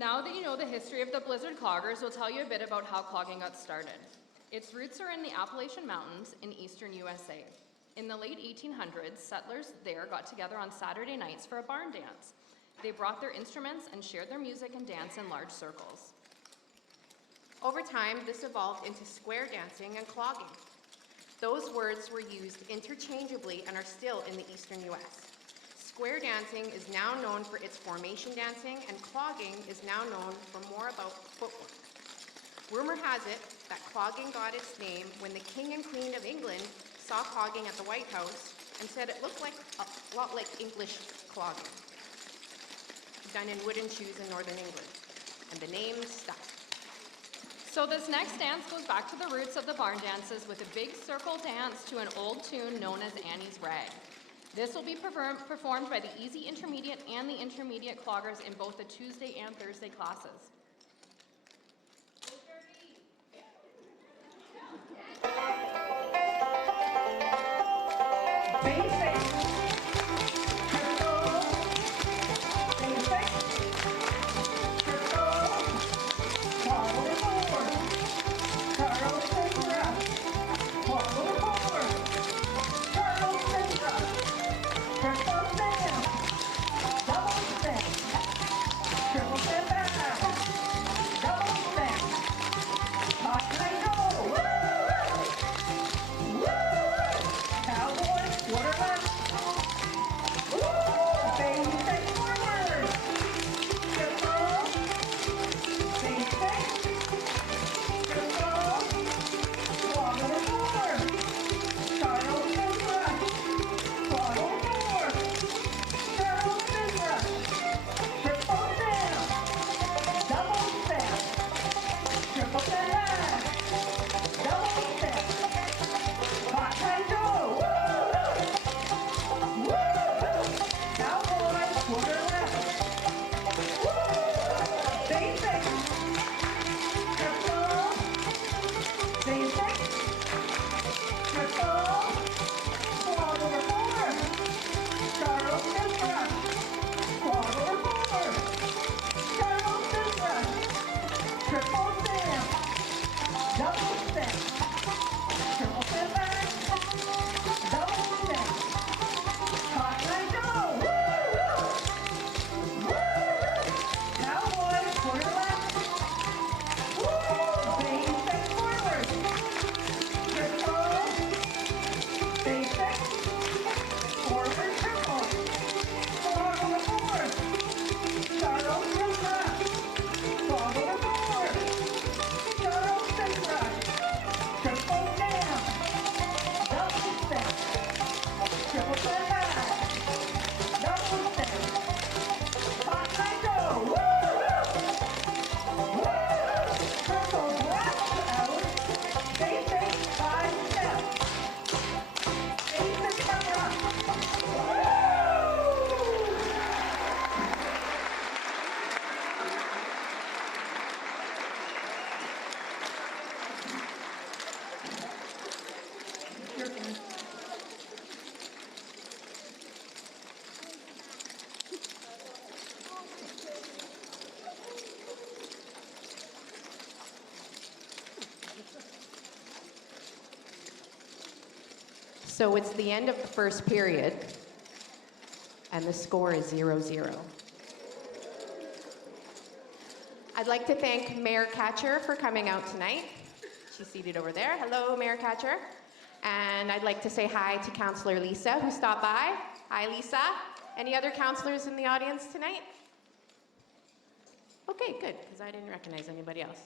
Now that you know the history of the Blizzard Cloggers, we'll tell you a bit about how clogging got started. Its roots are in the Appalachian Mountains in eastern USA. In the late 1800s, settlers there got together on Saturday nights for a barn dance. They brought their instruments and shared their music and dance in large circles. Over time, this evolved into square dancing and clogging. Those words were used interchangeably and are still in the eastern US. Square dancing is now known for its formation dancing, and clogging is now known for more about footwork. Rumor has it that clogging got its name when the King and Queen of England saw clogging at the White House and said it looked like a lot like English clogging, done in wooden shoes in Northern England, and the name stuck. So this next dance goes back to the roots of the barn dances with a big circle dance to an old tune known as Annie's Rag. This will be performed by the Easy Intermediate and the Intermediate Cloggers in both the Tuesday and Thursday classes. So it's the end of the first period, and the score is 0-0. I'd like to thank Mayor Catcher for coming out tonight. She's seated over there. Hello, Mayor Catcher. And I'd like to say hi to Councillor Lisa, who stopped by. Hi, Lisa. Any other councillors in the audience tonight? Okay, good, because I didn't recognize anybody else.